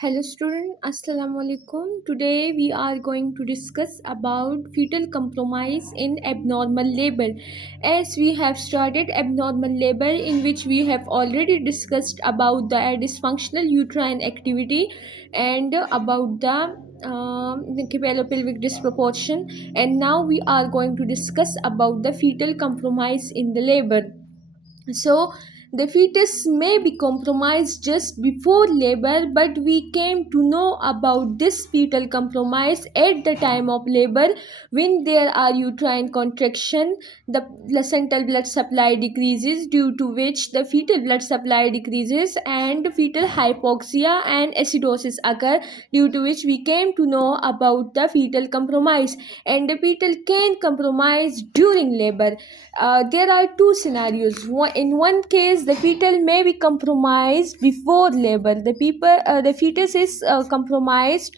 Hello student, Assalamu alaikum. Today we are going to discuss about fetal compromise in abnormal labor. As we have started abnormal labor, in which we have already discussed about the dysfunctional uterine activity and about the pelvic disproportion, and now we are going to discuss about the fetal compromise in the labor. So the fetus may be compromised just before labor, but we came to know about this fetal compromise at the time of labor when there are uterine contraction. The placental blood supply decreases, due to which the fetal blood supply decreases and fetal hypoxia and acidosis occur, due to which we came to know about the fetal compromise. And the fetal can compromise during labor. There are two scenarios. In one case, the fetal may be compromised before labor. The fetus is compromised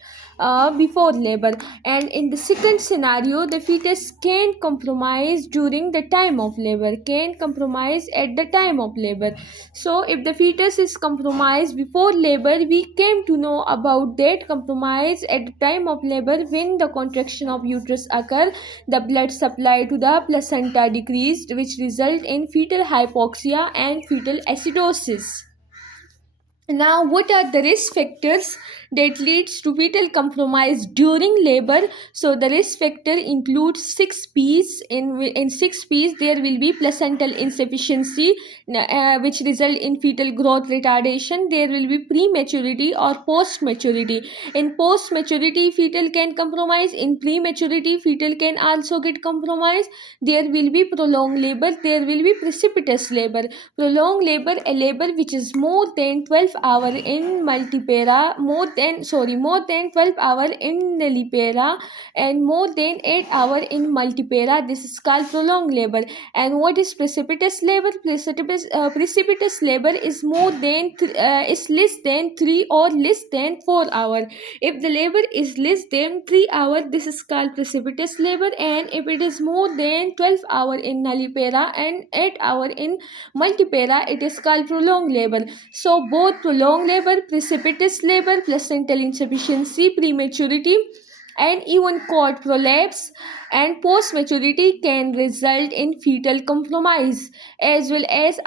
before labor, and in the second scenario, the fetus can compromise during the time of labor. Can compromise at the time of labor. So, if the fetus is compromised before labor, we came to know about that compromise at the time of labor when the contraction of uterus occur. The blood supply to the placenta decreased, which result in fetal hypoxia and fetal acidosis. Now, what are the risk factors that leads to fetal compromise during labor? So the risk factor includes 6 P's. In 6 P's, there will be placental insufficiency, which result in fetal growth retardation. There will be prematurity or post-maturity. In post-maturity, fetal can compromise. In prematurity, fetal can also get compromised. There will be prolonged labor. There will be precipitous labor. Prolonged labor, a labor which is more than 12 hour in multipara, more than 12 hour in nulliparا, and more than 8 hour in multipara. This is called prolonged labor. And what is precipitous labor? Precipitous labor is is less than 3 or less than 4 hour. If the labor is less than 3 hour, this is called precipitous labor, and if it is more than 12 hour in nullipara and 8 hour in multipara, it is called prolonged labor. So both prolonged labor, precipitous labor, placental insufficiency, prematurity, and even cord prolapse and post-maturity can result in fetal compromise, as well as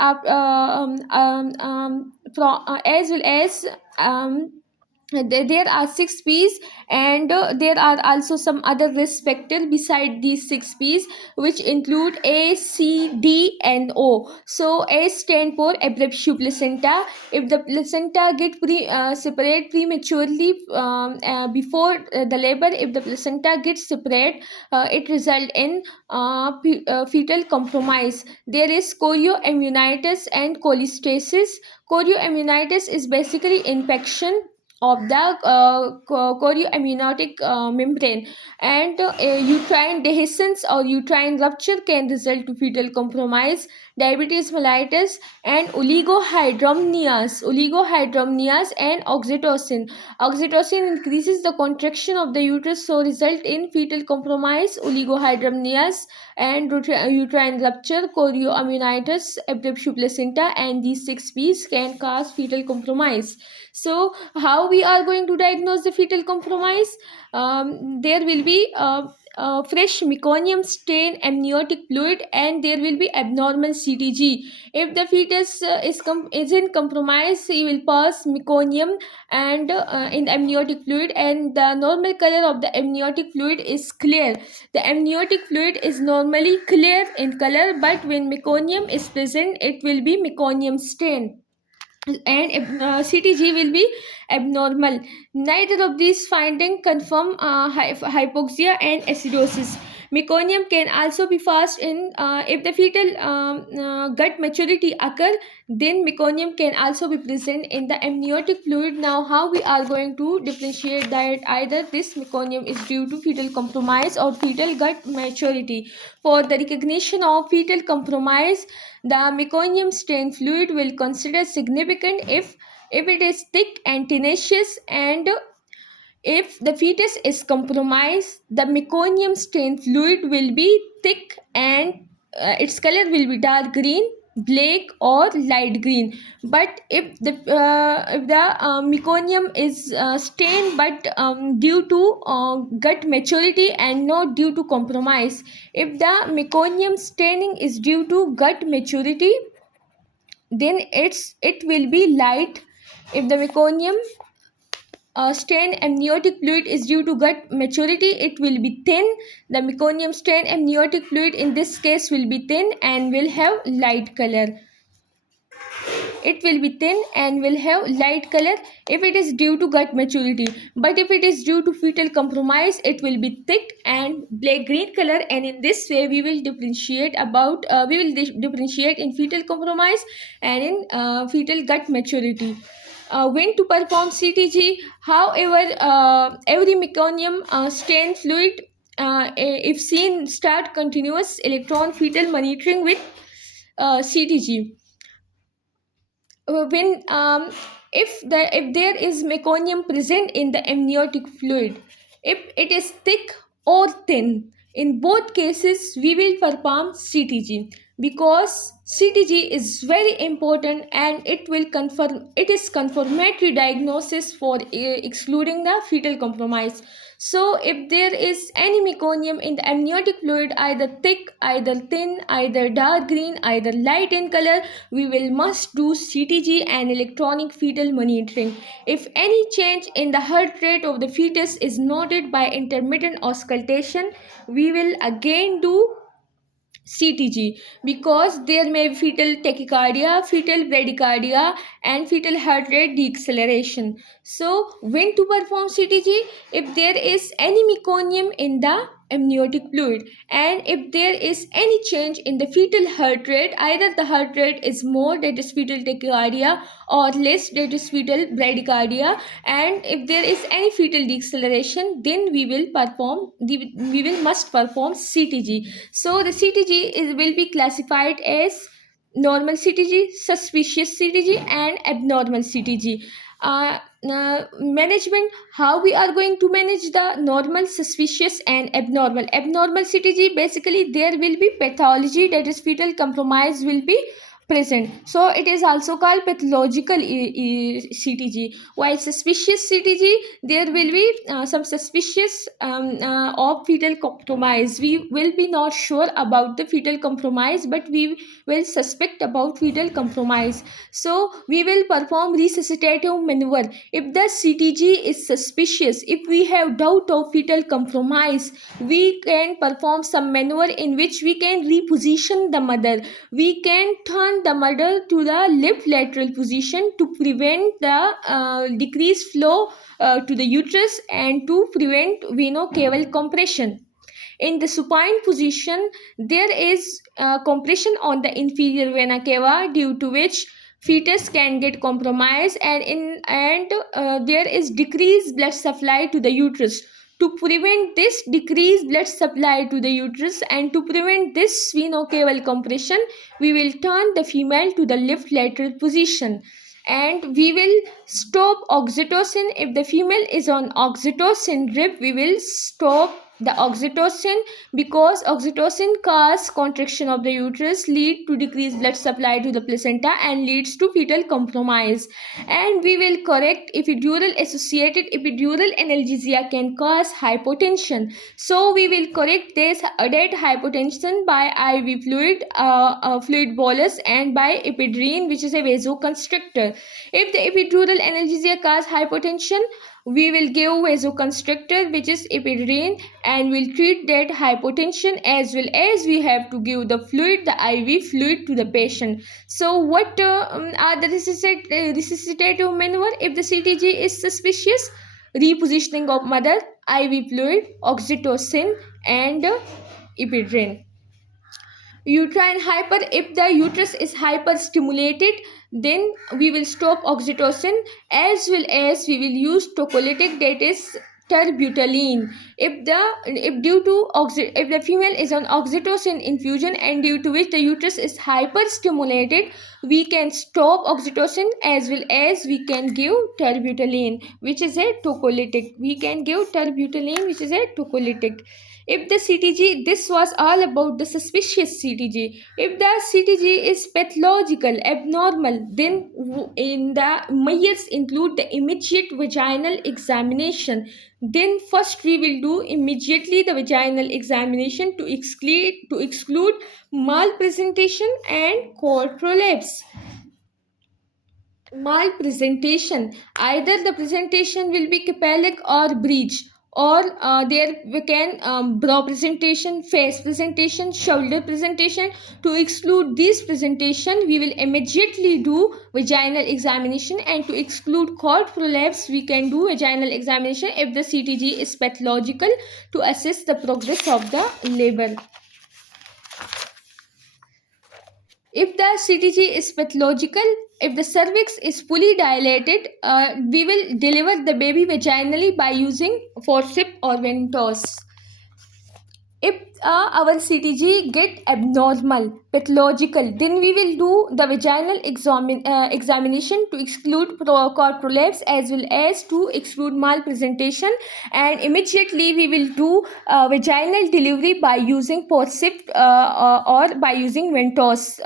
there are 6 P's, and there are also some other risk factors beside these 6 P's, which include A, C, D, and O. So A stand for abruptio placenta. If the placenta get separate prematurely before the labor, if the placenta gets separate, it result in fetal compromise. There is chorioamnionitis and cholestasis. Chorioamnionitis is basically infection of the chorioamniotic membrane, and uterine dehiscence or uterine rupture can result to fetal compromise. Diabetes mellitus and oligohydramnias and oxytocin increases the contraction of the uterus, so result in fetal compromise. Oligohydramnias and uterine rupture, chorioamnionitis, abruptio placenta, and these 6 P's can cause fetal compromise. So how we are going to diagnose the fetal compromise? There will be fresh meconium stain amniotic fluid, and there will be abnormal CTG. If the fetus is in compromise, he will pass meconium and in the amniotic fluid, and the normal color of the amniotic fluid is clear. The amniotic fluid is normally clear in color, but when meconium is present, it will be meconium stain, and CTG will be abnormal. Neither of these findings confirm hypoxia and acidosis. Meconium can also be fast in if the fetal gut maturity occur, then meconium can also be present in the amniotic fluid. Now, how we are going to differentiate that either this meconium is due to fetal compromise or fetal gut maturity? For the recognition of fetal compromise, the meconium stain fluid will consider significant if it is thick and tenacious, and if the fetus is compromised, the meconium stain fluid will be thick and its color will be dark green. black or light green. But if the meconium is stained but due to gut maturity and not due to compromise, if the meconium staining is due to gut maturity, then it will be light. If the meconium stained amniotic fluid is due to gut maturity, it will be thin. The meconium stained amniotic fluid in this case will be thin and will have light color. It will be thin and will have light color if it is due to gut maturity. But if it is due to fetal compromise, it will be thick and black green color. And in this way, we will differentiate differentiate in fetal compromise and in fetal gut maturity. When to perform CTG? However, every meconium stain fluid, if seen, start continuous electron fetal monitoring with CTG. When if there is meconium present in the amniotic fluid, if it is thick or thin, in both cases we will perform CTG, because CTG is very important and it is confirmatory diagnosis for excluding the fetal compromise. So if there is any meconium in the amniotic fluid, either thick, either thin, either dark green, either light in color, we will must do CTG and electronic fetal monitoring. If any change in the heart rate of the fetus is noted by intermittent auscultation, we will again do CTG, because there may be fetal tachycardia, fetal bradycardia, and fetal heart rate deceleration. So, when to perform CTG? If there is any meconium in the amniotic fluid and if there is any change in the fetal heart rate, either the heart rate is more, that is fetal tachycardia, or less, that is fetal bradycardia, and if there is any fetal deceleration, then we must perform CTG. So the CTG will be classified as normal CTG, suspicious CTG, and abnormal CTG. Management: how we are going to manage the normal, suspicious, and abnormal CTG? Basically, there will be pathology, that is fetal compromise will be present, so it is also called pathological CTG. While suspicious CTG, there will be some suspicious of fetal compromise. We will be not sure about the fetal compromise, but we will suspect about fetal compromise, so we will perform resuscitative maneuver. If the CTG is suspicious, if we have doubt of fetal compromise, we can perform some maneuver in which we can reposition the mother. We can turn the mother to the left lateral position to prevent the decreased flow to the uterus and to prevent veno-caval compression. In the supine position, there is compression on the inferior vena cava, due to which fetus can get compromised, and there is decreased blood supply to the uterus. To prevent this decreased blood supply to the uterus and to prevent this veno-caval compression, we will turn the female to the left lateral position, and we will stop oxytocin. If the female is on oxytocin drip, we will stop the oxytocin, because oxytocin causes contraction of the uterus, lead to decreased blood supply to the placenta, and leads to fetal compromise. And we will correct epidural. Associated epidural analgesia can cause hypotension, so we will correct this that hypotension by IV fluid, fluid bolus, and by epidural, which is a vasoconstrictor. If the epidural analgesia cause hypotension, we will give vasoconstrictor, which is epidural, and we'll treat that hypotension, as well as we have to give the fluid, the IV fluid, to the patient. So what are the resuscitative maneuver if the CTG is suspicious? Repositioning of mother, IV fluid, oxytocin, and epidural. Uterine hyper: if the uterus is hyperstimulated, then we will stop oxytocin, as well as we will use tocolytic, that is terbutaline. If the female is on oxytocin infusion and due to which the uterus is hyperstimulated, we can stop oxytocin as well as we can give terbutaline, which is a tocolytic. If the CTG, this was all about the suspicious CTG. If the CTG is pathological, abnormal, then in the measures include the immediate vaginal examination. Then first we will do immediately the vaginal examination to exclude malpresentation and cord prolapse. Malpresentation, either the presentation will be cephalic or breech, or there we can brow presentation, face presentation, shoulder presentation. To exclude this presentation, we will immediately do vaginal examination, and to exclude cord prolapse, we can do vaginal examination if the CTG is pathological to assess the progress of the labor. If the CTG is pathological, if the cervix is fully dilated, we will deliver the baby vaginally by using forceps or ventouse. If our CTG get abnormal, pathological, then we will do the vaginal examination to exclude cord prolapse as well as to exclude malpresentation, and immediately we will do vaginal delivery by using forceps or by using ventouse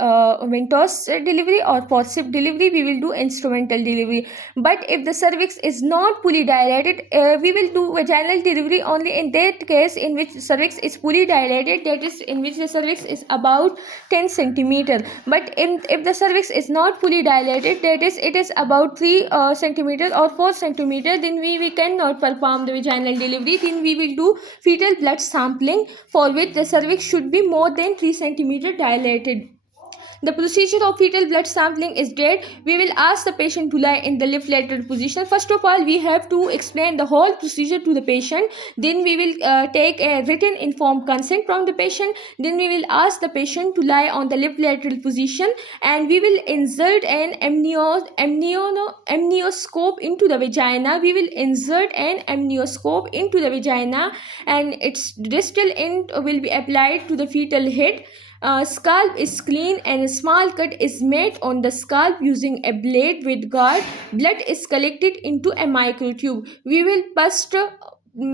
delivery or forceps delivery. We will do instrumental delivery. But if the cervix is not fully dilated, we will do vaginal delivery only in that case in which cervix is fully dilated, that is in which the cervix is about 10 centimeter. But if the cervix is not fully dilated, that is it is about 3 centimeter or 4 centimeter, then we cannot perform the vaginal delivery. Then we will do fetal blood sampling, for which the cervix should be more than 3 centimeter dilated. The procedure of fetal blood sampling is that we will ask the patient to lie in the left lateral position. First of all, we have to explain the whole procedure to the patient. Then we will take a written informed consent from the patient. Then we will ask the patient to lie on the left lateral position, and we will insert an amnioscope into the vagina. We will insert an amnioscope into the vagina, and its distal end will be applied to the fetal head. Scalp is clean and a small cut is made on the scalp using a blade with guard. Blood is collected into a microtube. We will first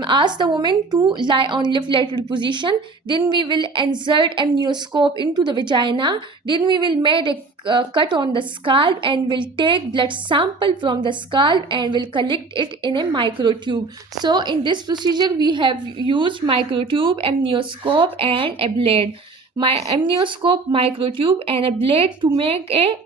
ask the woman to lie on left lateral position. Then we will insert amnioscope into the vagina. Then we will make a cut on the scalp and will take blood sample from the scalp and will collect it in a microtube. So in this procedure we have used microtube, amnioscope and a blade. My amnioscope, microtube and a blade to make a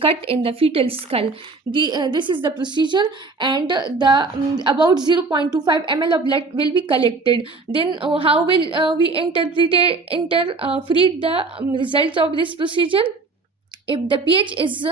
cut in the fetal skull. This is the procedure, and the about 0.25 ml of blood will be collected. Then how will we interpret the results of this procedure? If the pH is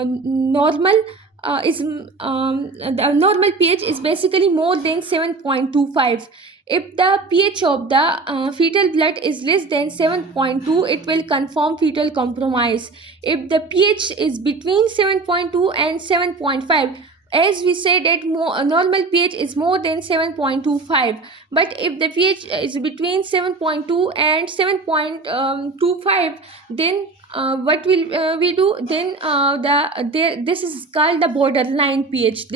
normal, the normal pH is basically more than 7.25. If the pH of the fetal blood is less than 7.2, it will confirm fetal compromise. If the pH is between 7.2 and 7.5, as we said that normal pH is more than 7.25, but if the pH is between 7.2 and 7.25, then what will we do? Then this is called the borderline pH.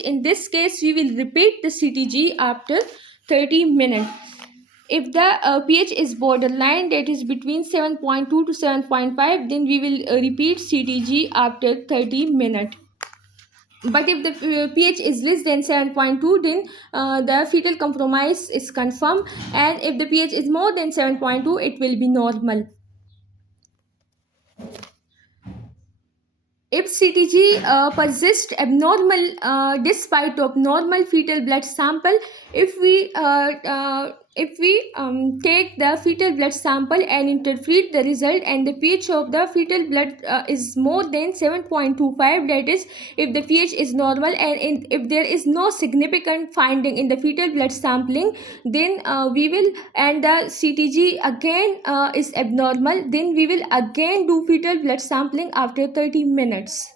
In this case, we will repeat the CTG after 30 minutes. If the pH is borderline, that is between 7.2 to 7.5, then we will repeat CTG after 30 minutes. But if the pH is less than 7.2, then the fetal compromise is confirmed, and if the pH is more than 7.2, it will be normal. If CTG persists abnormal despite of normal fetal blood sample, if we take the fetal blood sample and interpret the result, and the pH of the fetal blood is more than 7.25, that is if the pH is normal, and if there is no significant finding in the fetal blood sampling, then we will, and the CTG again is abnormal, then we will again do fetal blood sampling after 30 minutes.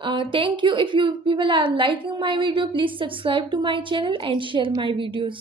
Thank you. If you people are liking my video, please subscribe to my channel and share my videos.